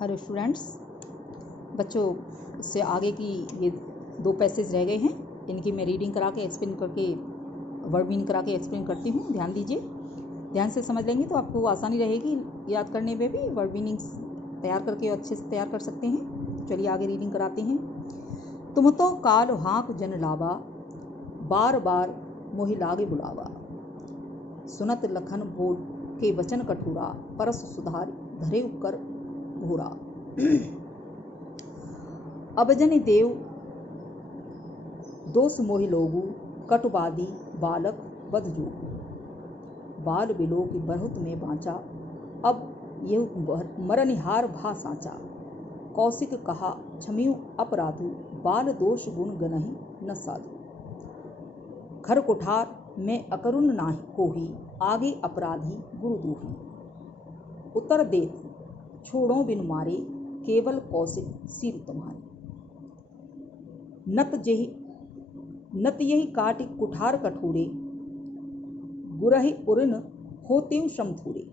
Hello students, बच्चों इससे आगे की ये 2 पैसेज रह गए हैं। इनकी मैं रीडिंग करा के एक्सप्लेन करके वर्ड मीनिंग करा के एक्सप्लेन करती हूँ। ध्यान दीजिए, ध्यान से समझ लेंगे तो आपको आसानी रहेगी याद करने में भी। वर्ड मीनिंग्स तैयार करके अच्छे से तैयार कर सकते हैं। चलिए आगे रीडिंग कराते हैं। तुम तो काल हाँक जन लावा, बार बार मोहि लागे बुलावा। सुनत लखन बोल के वचन कठोरा, परस सुधार धरे उपकर घोरा। अबजनि देव दोष मोहि लोगु, कटुबादी बालक बध जोगु। बाल बिलो की बहुत में बाँचा, अब यह मरनिहार भा साँचा। कौशिक कहा क्षमियु अपराधु, बाल दोष गुण गनहि न साधु। खर कुठार में अकरुण नाही कोही, आगे अपराधी गुरु दूही। उत्तर देत छोड़ो बिन मारे, केवल कौशिक सिर तुम्हारे। नत यही काटि कुठार कठोरे, गुरहि उरिन होतेउ श्रम थूरे।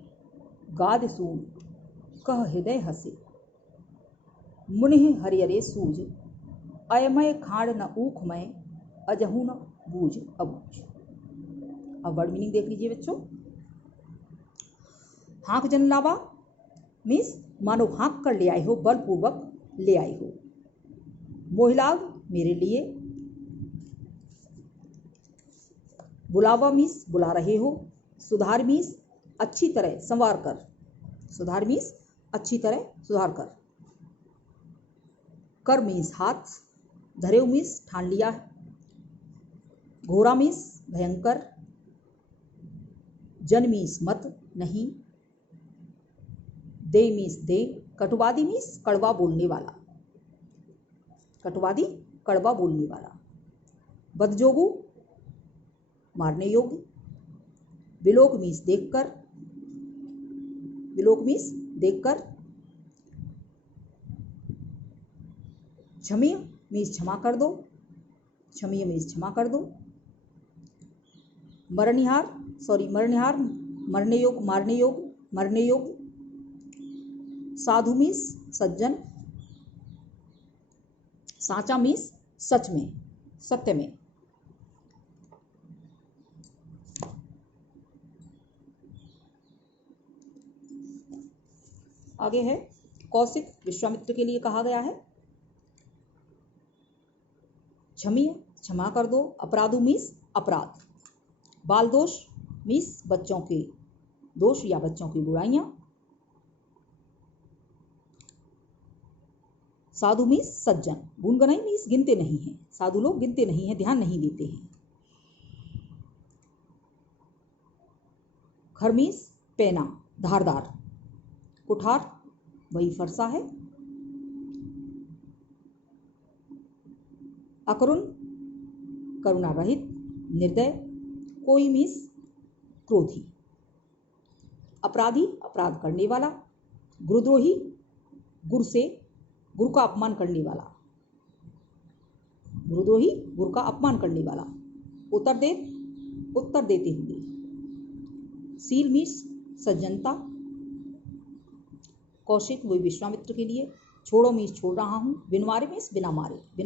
गाद सून कह हृदय हसे, मुनिहि हरियरे सूझ। अयमय खाड़ न ऊखमय, अजहू न बूझ अबूझ। अब वर्ड मीनिंग देख लीजिए बच्चों। हाँक जन लावा मीन्स मानो हाँक कर ले आए हो, बलपूर्वक ले आए हो। मोहिलाग मेरे लिए, बुलावा मीन्स बुला रहे हो। सुधार मीन्स अच्छी तरह संवार कर, सुधार मीन्स अच्छी तरह सुधार कर। कर मीन्स हाथ, धरे मीन्स ठान लिया है। घोरा मीन्स भयंकर। जन मीन्स मत नहीं। दे मीन्स दे। कटुवादी मीन्स कड़वा बोलने वाला, कटुवादी कड़वा बोलने वाला। बदजोगु मारने योग्य। विलोक मीन्स देखकर, विलोक मीन्स देखकर। क्षमीय मीन्स क्षमा कर दो, क्षमीय मीन्स क्षमा कर दो। मरनिहार मरनिहार मरने योग्य, मारने योग्य, मरने योग्य। साधु मीन्स सज्जन। साचा मीन्स सच में, सत्य में। आगे है कौशिक विश्वामित्र के लिए कहा गया है। क्षमीय क्षमा कर दो। अपराधु मीन्स अपराध। बाल दोष मीन्स बच्चों के दोष या बच्चों की बुराइयां। साधु मीन्स सज्जन। गुणगणई मीन्स गिनते नहीं हैं, साधु लोग गिनते नहीं हैं, ध्यान नहीं देते हैं। खर मीन्स पेना, धारदार। कुठार वही फरसा है। अकरुण करुणा रहित, निर्दय। कोई मीन्स क्रोधी। अपराधी अपराध करने वाला। गुरुद्रोही गुरु का अपमान करने वाला, गुरुद्रोही गुरु का अपमान करने वाला। उत्तर देते हुए। Seal means सज्जनता। कौशिक वही विश्वामित्र के लिए। छोड़ो मीन्स छोड़ रहा हूँ। बिन मारे मीन्स बिना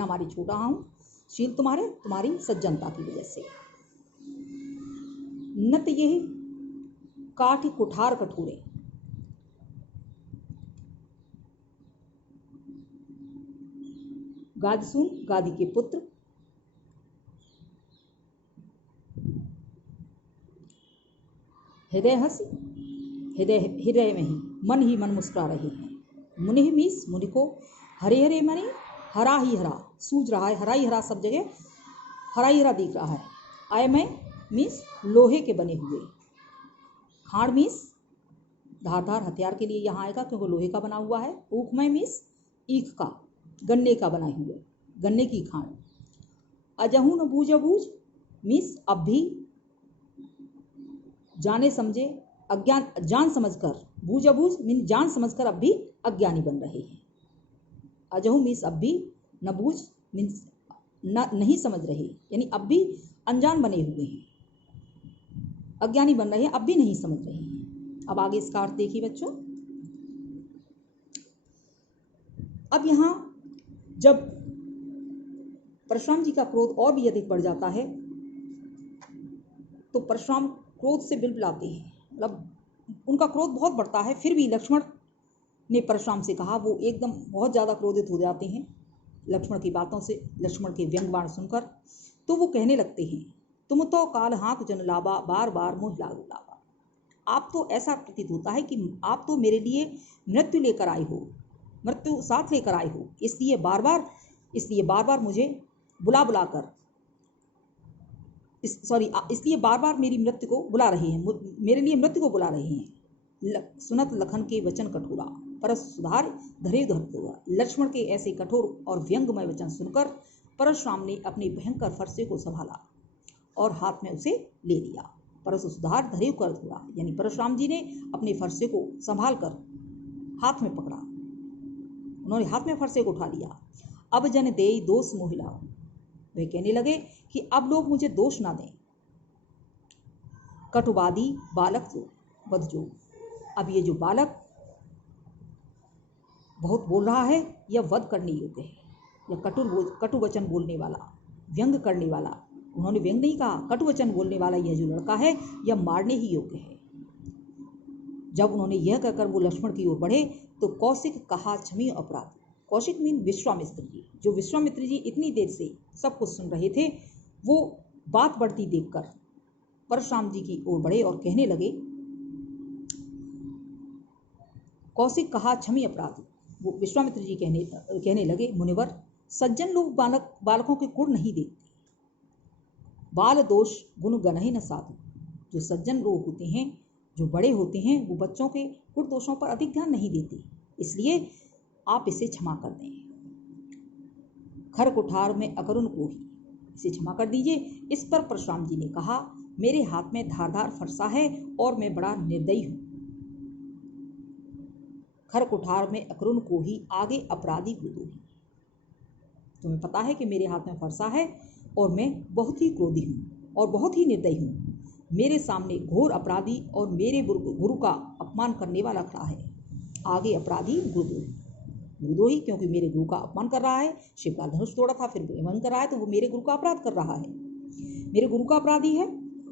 मारे छोड़ रहा हूँ। शील तुम्हारी सज्जनता की वजह से। नत यही काठ कुठार कठोरे। गादसून गादी के पुत्र। हृदय हंस हृदय में ही मन मुस्कुरा रहे हैं। मुनि मीन्स मुनि को। हरे हरे मनी हरा ही हरा सूझ रहा है। हरा ही हरा सब जगह हरा ही हरा दिख रहा है। अयमय मीन्स लोहे के बने हुए। खाड़ मीन्स धारदार हथियार के लिए यहाँ आएगा क्योंकि लोहे का बना हुआ है। ऊखमय मीन्स ईख का, गन्ने का बना हुआ, गन्ने की खाड़। अजहू न बूझ अबूझ मीन्स अब भी जाने समझे अज्ञान, जान समझकर। बूझ अबूझ मीन्स जान समझकर अब भी अज्ञानी बन रहे हैं। अजहू मीन्स अब भी। न बूझ मीन्स नहीं समझ रहे, यानी अब भी अनजान बने हुए हैं, अज्ञानी बन रहे हैं, अब भी नहीं समझ रहे हैं। अब आगे इसका अर्थ देखिए बच्चों। अब यहाँ जब परशुराम जी का क्रोध और भी अधिक बढ़ जाता है तो परशुराम क्रोध से बिलबिलाते हैं, मतलब उनका क्रोध बहुत बढ़ता है। फिर भी लक्ष्मण ने परशुराम से कहा, वो एकदम बहुत ज़्यादा क्रोधित हो जाते हैं लक्ष्मण की बातों से, लक्ष्मण के व्यंग बाण सुनकर। तो वो कहने लगते हैं, तुम तो काल हाथ जन लावा, बार बार मुँह लागू लावा। आप तो ऐसा प्रतीत होता है कि आप तो मेरे लिए मृत्यु लेकर आए हो, मृत्यु साथ लेकर आए हो, इसलिए बार बार मुझे बुला कर इसलिए बार बार मेरी मृत्यु को बुला रहे हैं, मेरे लिए मृत्यु को बुला रहे हैं। सुनत लखन के वचन कठोरा, परस सुधार धरे धरपुरा। लक्ष्मण के ऐसे कठोर और व्यंगमय वचन सुनकर परशुराम ने अपने भयंकर फरसे को संभाला और हाथ में उसे ले लिया। परस सुधार धरे कर धोरा, यानी परशुराम जी ने अपने फरसे को संभाल कर हाथ में पकड़ा, उन्होंने हाथ में फरसे को उठा लिया। अब जन दे दोष मोहिला, वे कहने लगे कि अब लोग मुझे दोष ना दें। कटुवादी बालक जो वध जो, अब ये जो बालक बहुत बोल रहा है यह वध करने योग्य है, यह कटु वचन बोलने वाला, व्यंग करने वाला, उन्होंने व्यंग नहीं कहा, कटु वचन बोलने वाला यह जो लड़का है यह मारने ही योग्य है। जब उन्होंने यह कहकर वो लक्ष्मण की ओर बढ़े तो कौशिक कहा क्षमी अपराध। कौशिक मीन विश्वामित्र जी, जो विश्वामित्र जी इतनी देर से सब कुछ सुन रहे थे, वो बात बढ़ती देखकर परशुराम जी की ओर बढ़े और कहने लगे, कौशिक कहा क्षमी अपराध। वो विश्वामित्र जी कहने लगे, मुनिवर सज्जन लोग बालकों के गुण नहीं देखते, बाल दोष गुण गणहि न साधु। जो सज्जन लोग होते हैं, जो बड़े होते हैं, वो बच्चों के गुण दोषों पर अधिक ध्यान नहीं देते, इसलिए आप इसे क्षमा कर दें। खर कुठार में अकरुण को ही, इसे क्षमा कर दीजिए। इस पर परशुराम जी ने कहा, मेरे हाथ में धारदार फरसा है और मैं बड़ा निर्दयी हूं। खर कुठार में अकरुण को ही, आगे अपराधी क्रोधी। तुम्हें पता है कि मेरे हाथ में फरसा है और मैं बहुत ही क्रोधी हूं और बहुत ही निर्दयी हूं। मेरे सामने घोर अपराधी और मेरे गुरु का अपमान करने वाला खड़ा है। आगे अपराधी गुरुद्रोही, क्योंकि मेरे गुरु का अपमान कर रहा है, शिव का धनुष तोड़ा था फिर एवं कर रहा है, तो वो मेरे गुरु का अपराध कर रहा है, मेरे गुरु का अपराधी है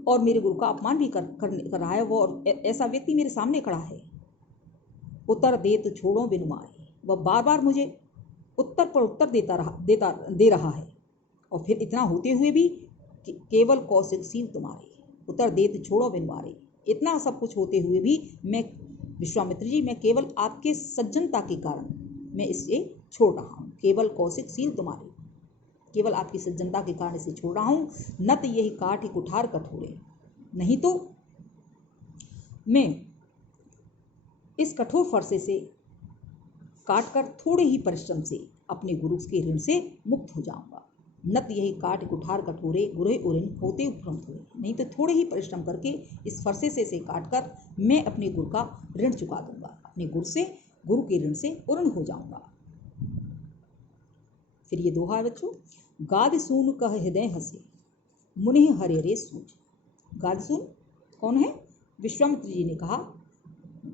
और मेरे गुरु का अपमान भी कर रहा है वो, और ऐसा व्यक्ति मेरे सामने खड़ा है। उत्तर दे तो छोड़ो बिनुमाए, वह बार बार मुझे उत्तर पर उत्तर दे रहा है, और फिर इतना होते हुए भी केवल कौशिक सील तुम्हारे, उत्तर दे तो छोड़ो बिनुमारे, इतना सब कुछ होते हुए भी मैं विश्वामित्र जी, मैं केवल आपके सज्जनता के कारण मैं इसे छोड़ रहा हूँ। केवल कौशिक सील तुम्हारे, केवल आपकी सज्जनता के कारण इसे छोड़ रहा हूँ। न तो यही काठ ही कुठार कठोरे, नहीं तो मैं इस कठोर फरसे से काटकर थोड़े ही परिश्रम से अपने गुरु के ऋण से मुक्त हो जाऊंगा। नत यही काट कुठार कठोरे, गुरे उरिन होते उपरंत हुए, नहीं तो थोड़े ही परिश्रम करके इस फरसे से काटकर मैं अपने गुरु का ऋण चुका दूंगा, अपने गुरु के ऋण से उर्ण हो जाऊंगा। फिर ये दोहा बच्चों, गाद सून कह हृदय हसे, मुनि हरे रे सूझ। गाद सून कौन है? विश्वामित्र जी ने कहा,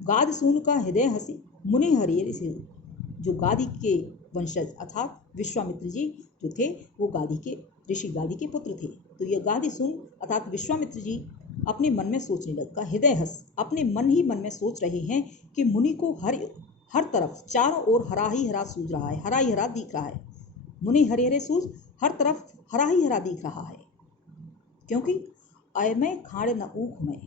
गाद सून का हृदय हसे, मुनि हरे रे सूझ। जो गादी के वंशज अर्थात विश्वामित्र जी जो थे, वो गादी के ऋषि गादी के पुत्र थे। तो ये गादी सुन अर्थात विश्वामित्र जी अपने मन में सोचने लगा, हृदय हस, अपने मन ही मन में सोच रहे हैं कि मुनि को हर तरफ चारों ओर हरा ही हरा सूझ रहा है, हरा ही हरा दिख रहा है। मुनि हरे हरे सूझ, हर तरफ हरा ही हरा दिख रहा है, क्योंकि अयमय खाड़ न ऊख में।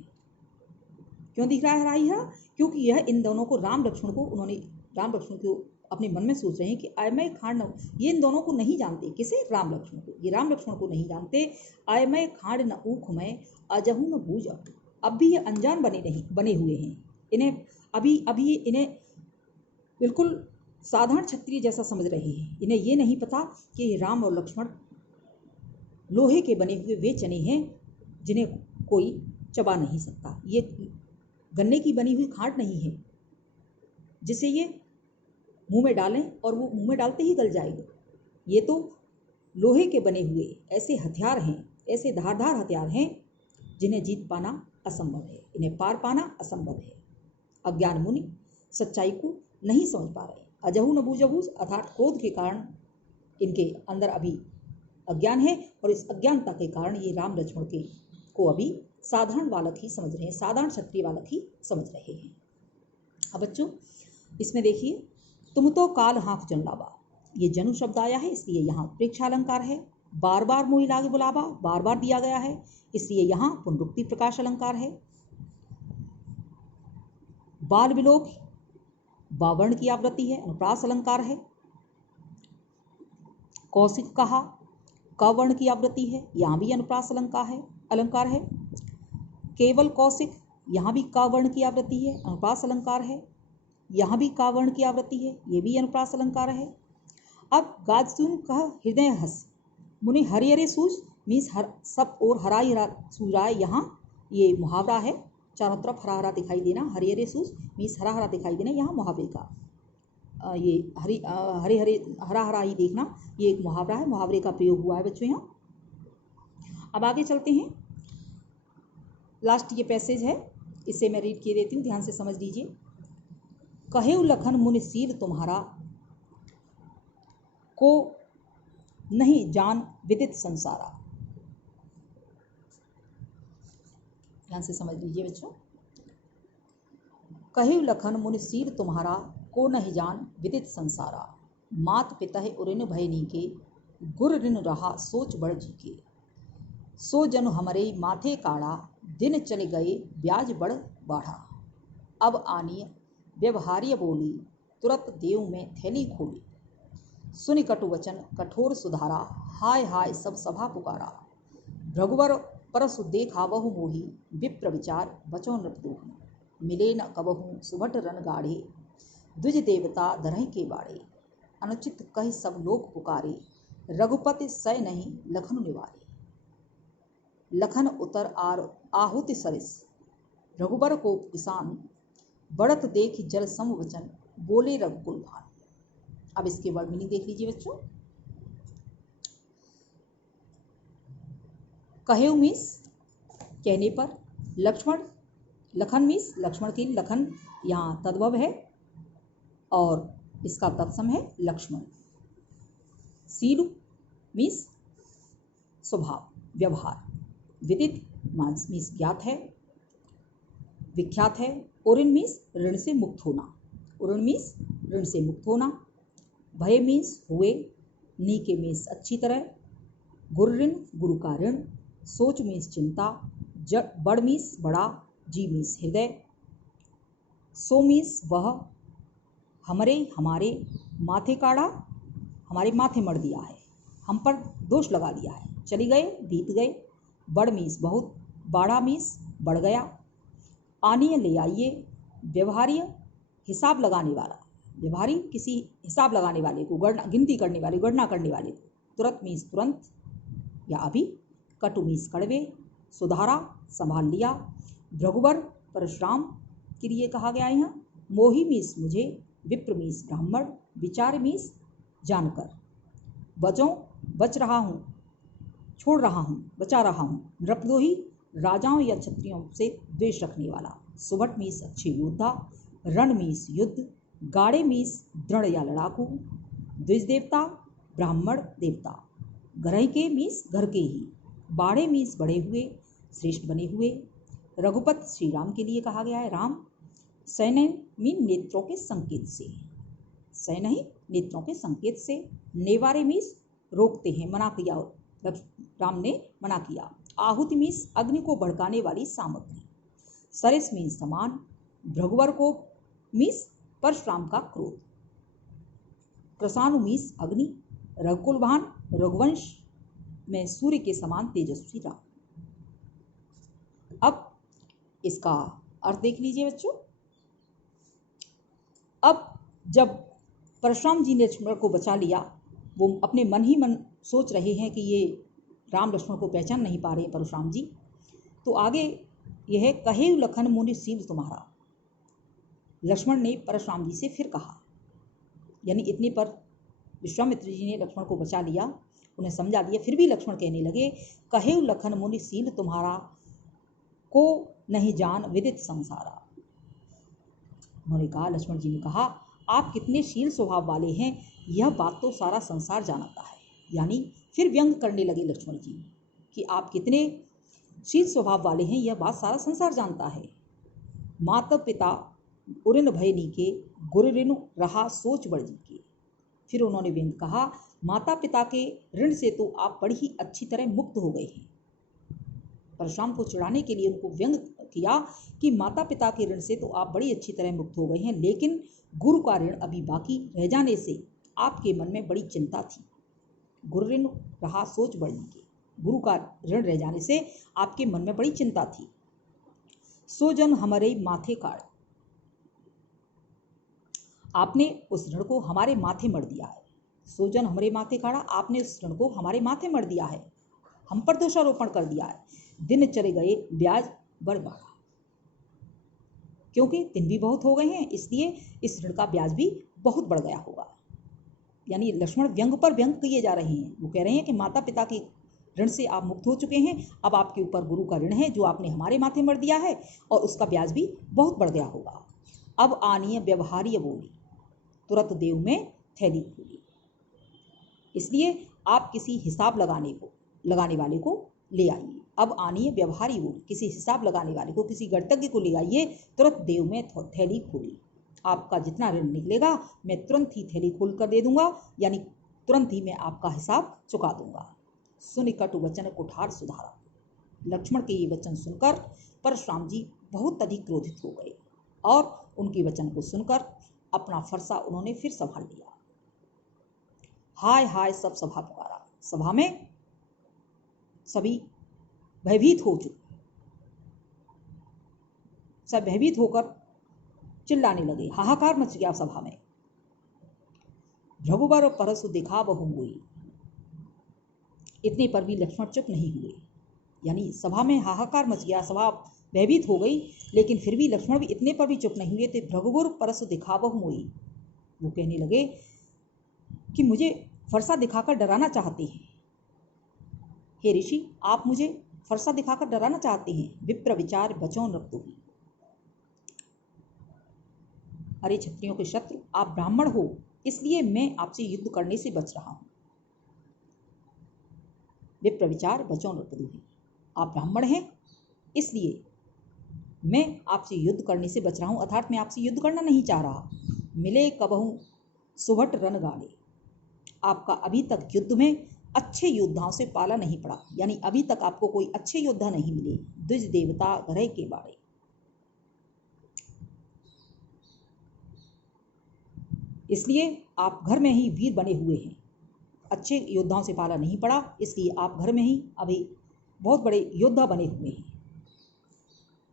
क्यों दिख रहा है हरा ही हरा? क्योंकि यह इन दोनों को राम लक्ष्मण को अपने मन में सोच रहे हैं कि अयमय खांड, ये इन दोनों को नहीं जानते। किसे? राम लक्ष्मण को। ये राम लक्ष्मण को नहीं जानते। अयमय खांड न ऊख में, अजहू न बूझा। अब भी ये अनजान बने हुए हैं। इन्हें अभी इन्हें बिल्कुल साधारण क्षत्रिय जैसा समझ रहे हैं। इन्हें ये नहीं पता कि राम और लक्ष्मण लोहे के बने हुए वे चने हैं जिन्हें कोई चबा नहीं सकता। ये गन्ने की बनी हुई खांड नहीं है जिसे ये मुंह में डालें और वो मुंह में डालते ही गल जाएगा। ये तो लोहे के बने हुए ऐसे हथियार हैं, ऐसे धारदार हथियार हैं जिन्हें जीत पाना असंभव है, इन्हें पार पाना असंभव है। अज्ञान मुनि सच्चाई को नहीं समझ पा रहे। अजहू न बूझबूझ अर्थात क्रोध के कारण इनके अंदर अभी अज्ञान है, और इस अज्ञानता के कारण ये राम लक्ष्मण के को अभी साधारण बालक ही समझ रहे हैं, साधारण क्षत्रिय बालक ही समझ रहे हैं। अब बच्चों इसमें देखिए, तुम तो काल हाँक जन लावा, ये जनु शब्द आया है इसलिए यहाँ प्रेक्षा अलंकार है। बार बार मोहि लागे बुलावा, बार बार दिया गया है इसलिए यहाँ पुनरुक्ति प्रकाश अलंकार है। बाल विलोक बावर्ण की आवृत्ति है, अनुप्रास अलंकार है। कौशिक कहा कवर्ण की आवृत्ति है, यहाँ भी अनुप्रास अलंकार है। केवल कौशिक, यहाँ भी कावर्ण की आवृत्ति है, अनुप्रास अलंकार है। यहाँ भी कावर्ण की आवृत्ति है, ये भी अनुप्रास अलंकार है। अब गाज सुन कह हृदय हस मुनि हरि हरे सूझ मीन्स हर सब और हरा ही हरा सूझ रहा है। यहाँ ये मुहावरा है, चारों तरफ हरा हरा दिखाई देना, हरे हरे सूझ मीन्स हरा हरा दिखाई देना, यहाँ मुहावरे का ये हरे हरे हरा हरा ही देखना, ये एक मुहावरा है, मुहावरे का प्रयोग हुआ है बच्चों यहाँ। अब आगे चलते हैं, लास्ट ये पैसेज है, इसे मैं रीड किए देती हूँ, ध्यान से समझ लीजिए। कहेउ लखन मुनि सील तुम्हारा को नहीं जान विदित संसारा। ध्यान से समझ लीजिए बच्चों। कहेउ लखन मुनि सील तुम्हारा को नहीं जान विदित संसारा। मात पिता उरिन भयनी के गुर ऋण रहा सोच बड़ जी के। सो जनु हमरे माथे काढ़ा दिन चले गए ब्याज बड़ बाढ़ा। अब आनी व्यवहार्य बोली तुरंत देव में थैली खोली। सुनि कटु वचन कठोर सुधारा हाय हाय सब सभा पुकारा। भृगुवर परसु देखा बहु मोही विप्र विचार बचो नृपदोही। मिले न कबहू सुभट रन गाढ़े द्विज देवता दरहि के बाड़े। अनुचित कहि सब लोग पुकारे रघुपति सय नहीं लखन निवारे। लखन उतर आर आहुति सरिस रघुबर को किसान बढ़त देख जल सम वचन बोले रघुकुल भान। अब इसके वर्ड मीनिंग देख लीजिए बच्चों। कहेउ मीन्स कहने पर, लक्ष्मण लखन मीन्स लक्ष्मण की लखन यहाँ तद्भव है और इसका तत्सम है लक्ष्मण। सीलु मीन्स स्वभाव व्यवहार। विदित मीन्स ज्ञात है विख्यात है। उरिन मीन्स ऋण से मुक्त होना, उरिन मीन्स ऋण से मुक्त होना। भय मीन्स हुए, नीके मीन्स अच्छी तरह, गुर ऋण गुरु का ऋण। सोच मीन्स चिंता, बड़ मीन्स बड़ा, जी मीन्स हृदय। सो मीन्स वह, हमरे हमारे, माथे काढ़ा हमारे माथे मढ़ दिया है, हम पर दोष लगा दिया है, चली गए बीत गए। बड़ मीन्स बहुत, बाड़ा मीन्स बढ़ गया। आनिए ले आइए, व्यवहार्य हिसाब लगाने वाला, व्यवहारी किसी हिसाब लगाने वाले को, गणना गिनती करने वाले, गणना करने वाले को। तुरंत मीन्स तुरंत या अभी। कटु मीन्स कड़वे, सुधारा संभाल लिया। भृगुवर परशुराम के लिए कहा गया है यहाँ। मोही मीन्स मुझे, विप्र मीन्स ब्राह्मण, विचार मीन्स जानकर। बचों बच रहा हूँ, छोड़ रहा हूँ, बचा रहा हूँ। नृपदोही राजाओं या क्षत्रियों से द्वेष रखने वाला। सुभट मीन्स अच्छे योद्धा। रण मीन्स युद्ध। गाड़े मीन्स दृढ़ या लड़ाकू। द्विज देवता ब्राह्मण देवता। घर के मीन्स घर के ही। बाड़े मीन्स बढ़े हुए, श्रेष्ठ बने हुए। रघुपति श्री राम के लिए कहा गया है, राम। सैन्य मीन नेत्रों के संकेत से, सैन्य ही नेत्रों के संकेत से। नेवारे मीन्स रोकते हैं, मना किया, राम ने मना किया। आहुति मीन्स अग्नि को भड़काने वाली सामग्री। सरिस मीन्स समान। भृगुवर को मीन्स परशुराम का क्रोध। कृसानु मीन्स अग्नि। रघुकुलभान रघुवंश में सूर्य के समान तेजस्वी राम। अब इसका अर्थ देख लीजिए बच्चों। अब जब परशुराम जी ने लक्ष्मण को बचा लिया, वो अपने मन ही मन सोच रहे हैं कि ये राम लक्ष्मण को पहचान नहीं पा रहे हैं परशुराम जी, तो आगे यह है, कहे लखन मुनि सील तुम्हारा। लक्ष्मण ने परशुराम जी से फिर कहा, यानी इतने पर विश्वामित्र जी ने लक्ष्मण को बचा लिया, उन्हें समझा दिया, फिर भी लक्ष्मण कहने लगे, कहे लखन मुनि सील तुम्हारा को नहीं जान विदित संसारा। उन्होंने कहा, लक्ष्मण जी ने कहा, आप कितने शील स्वभाव वाले हैं यह बात तो सारा संसार जानता है। यानी फिर व्यंग करने लगे लक्ष्मण जी कि आप कितने शील स्वभाव वाले हैं यह बात सारा संसार जानता है। माता पिता उऋण भय नीके, गुरु ऋण रहा सोच बड़ जी के। फिर उन्होंने व्यंग कहा, माता पिता के ऋण से तो आप बड़ी ही अच्छी तरह मुक्त हो गए हैं। परशुराम को चिढ़ाने के लिए उनको व्यंग किया कि माता पिता के ऋण से तो आप बड़ी अच्छी तरह मुक्त हो गए हैं, लेकिन गुरु का ऋण अभी बाकी रह जाने से आपके मन में बड़ी चिंता थी। गुरु ऋण रहा सोच बढ़ने की, गुरु का ऋण रह जाने से आपके मन में बड़ी चिंता थी। सो जन हमारे माथे काढ़, आपने उस ऋण को हमारे माथे मर दिया है। सो जन हमारे माथे काढ़ा, आपने उस ऋण को हमारे माथे मर दिया है, हम पर दोषारोपण कर दिया है। दिन चले गए ब्याज बढ़ बढ़ा, क्योंकि दिन भी बहुत हो गए हैं इसलिए इस ऋण का ब्याज भी बहुत बढ़ गया होगा। यानी लक्ष्मण व्यंग पर व्यंग किए जा रहे हैं। वो कह रहे हैं कि माता पिता के ऋण से आप मुक्त हो चुके हैं, अब आपके ऊपर गुरु का ऋण है जो आपने हमारे माथे मर दिया है और उसका ब्याज भी बहुत बढ़ गया होगा। अब आनीय व्यवहार्य बोली, तुरंत देव में थैली खोली। इसलिए आप किसी हिसाब लगाने वाले को ले आइए। अब आनीय व्यवहारी बोली, किसी हिसाब लगाने वाले को, किसी गणतज्ञ को ले आइए। तुरंत देव में थैली खोली, आपका जितना ऋण निकलेगा मैं तुरंत ही थैली खोल कर दे दूंगा, यानी तुरंत ही मैं आपका हिसाब चुका दूंगा। सुन कटु वचन कुठार सुधारा, लक्ष्मण के ये वचन सुनकर परशुराम जी बहुत अधिक क्रोधित हो गए और उनके वचन को सुनकर अपना फरसा उन्होंने फिर संभाल लिया। हाय हाय सब सभा पुकारा, सभा में सभी भयभीत हो चुके, सब भयभीत होकर चिल्लाने लगे, हाहाकार मच गया सभा में। भृगुबर परसु दिखा बहु हुई, इतने पर भी लक्ष्मण चुप नहीं हुए। यानी सभा में हाहाकार मच गया, सभा भयभीत हो गई, लेकिन फिर भी लक्ष्मण भी इतने पर भी चुप नहीं हुए थे। भृगुबर परसु दिखा बहु हुई, वो कहने लगे कि मुझे फरसा दिखाकर डराना चाहते हैं। हे ऋषि, आप मुझे फरसा दिखाकर डराना चाहते हैं। विप्र विचार बचो नृपतुहि, अरे क्षत्रियों के शत्रु, आप ब्राह्मण हो इसलिए मैं आपसे युद्ध करने से बच रहा हूं। विप्र विचार बचो नृपतुहि, आप ब्राह्मण हैं इसलिए मैं आपसे युद्ध करने से बच रहा हूं, अर्थात मैं आपसे युद्ध करना नहीं चाह रहा। मिले कबहू सुभट रन गाड़े, आपका अभी तक युद्ध में अच्छे योद्धाओं से पाला नहीं पड़ा, यानी अभी तक आपको कोई अच्छे योद्धा नहीं मिले। द्विज देवता घरे के बाड़े, इसलिए आप घर में ही वीर बने हुए हैं, अच्छे योद्धाओं से पाला नहीं पड़ा, इसलिए आप घर में ही अभी बहुत बड़े योद्धा बने हुए हैं।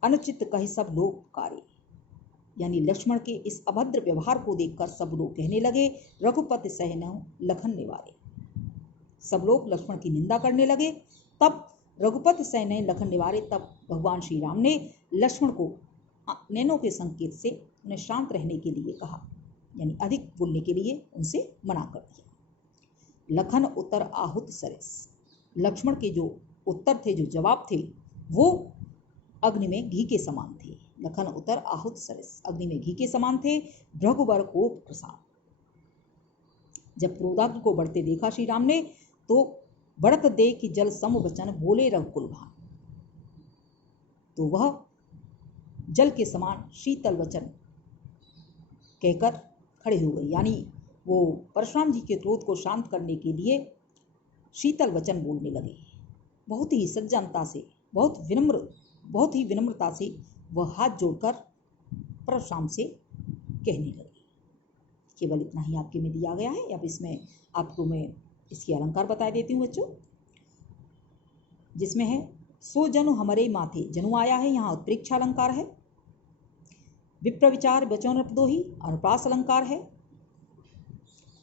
अनुचित कहे सब लोग पुकारे, यानी लक्ष्मण के इस अभद्र व्यवहार को देखकर सब लोग कहने लगे, रघुपति सहनऊ लखन निवारे। सब लोग लक्ष्मण की निंदा करने लगे। तब रघुपति सहने लखन निवारे, तब भगवान श्री राम ने लक्ष्मण को नैनों के संकेत से उन्हें शांत रहने के लिए कहा, यानी अधिक बोलने के लिए उनसे मना कर दिया। लखन उत्तर आहुत सरस, लक्ष्मण के जो उत्तर थे, जो जवाब थे, वो अग्नि में घी के समान थे। लखन उत्तर आहुत सरस, अग्नि में घी के समान थे। भृगुबर को प्रसाद, जब क्रोधाग्नि को बढ़ते देखा श्री राम ने तो बढ़त दे कि जल सम वचन बोले रघुकुल भान, तो वह जल के समान शीतल वचन कहकर खड़े हो गए, यानी वो परशुराम जी के क्रोध को शांत करने के लिए शीतल वचन बोलने लगे। बहुत ही सज्जनता से, बहुत ही विनम्रता से वह हाथ जोड़कर परशुराम से कहने लगे। केवल इतना ही आपके में दिया गया है। अब इसमें आपको मैं इसके अलंकार बता देती हूँ बच्चों, जिसमें है सो जनु हमारे माथे, जनु आया है यहाँ उत्प्रेक्ष अलंकार है। विप्र विचार बचो नृपतुहि अनुप्रास अलंकार है।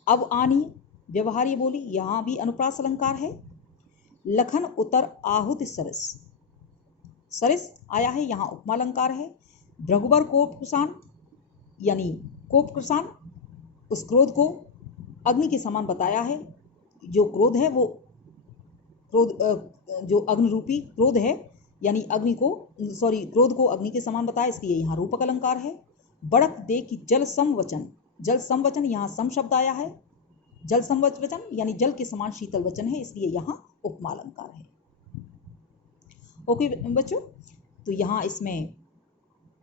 अब आनी व्यवहार्य बोली, यहाँ भी अनुप्रास अलंकार है। लखन उतर आहुति सरस, सरस आया है यहाँ उपमा अलंकार है। भृगुबर कोप कृसान, यानी कोप कृसान, उस क्रोध को अग्नि के समान बताया है। जो क्रोध है वो जो अग्नि रूपी क्रोध है, यानी क्रोध को अग्नि के समान बताया, इसलिए यहाँ रूपक अलंकार है। बढ़त दे कि जल सम वचन जल समवचन, यहाँ सम शब्द आया है। जल समवचन यानी जल के समान शीतल वचन है, इसलिए यहाँ उपमा अलंकार है। ओके बच्चों, तो यहाँ इसमें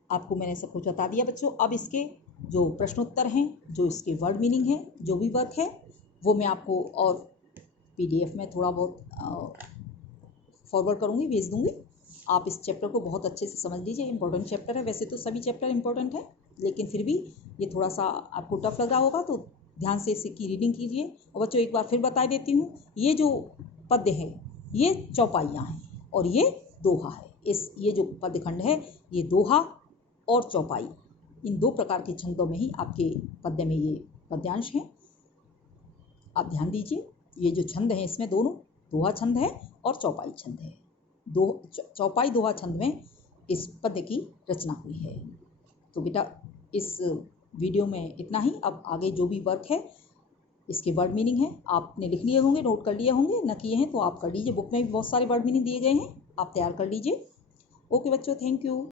आपको मैंने सब कुछ बता दिया बच्चों। अब इसके जो प्रश्नोत्तर हैं, जो इसके वर्ड मीनिंग है, जो भी वर्क है, वो मैं आपको और PDF में थोड़ा बहुत फॉरवर्ड करूँगी, भेज दूँगी। आप इस चैप्टर को बहुत अच्छे से समझ लीजिए, इंपॉर्टेंट चैप्टर है। वैसे तो सभी चैप्टर इंपॉर्टेंट है, लेकिन फिर भी ये थोड़ा सा आपको टफ लग रहा होगा, तो ध्यान से इसकी रीडिंग कीजिए। और बच्चों एक बार फिर बता देती हूँ, ये जो पद्य है ये चौपाइयाँ हैं और ये दोहा है। ये जो पद्यखंड है ये दोहा और चौपाई, इन दो प्रकार के छंदों में ही आपके पद्य में ये पद्यांश हैं। आप ध्यान दीजिए, ये जो छंद हैं इसमें दोनों दोहा छंद है और चौपाई छंद है। चौपाई दोहा छंद में इस पद्य की रचना हुई है। तो बेटा इस वीडियो में इतना ही। अब आगे जो भी वर्क है, इसके वर्ड मीनिंग है, आपने लिख लिए होंगे, नोट कर लिए होंगे, न किए हैं तो आप कर लीजिए। बुक में भी बहुत सारे वर्ड मीनिंग दिए गए हैं, आप तैयार कर लीजिए। ओके बच्चों, थैंक यू।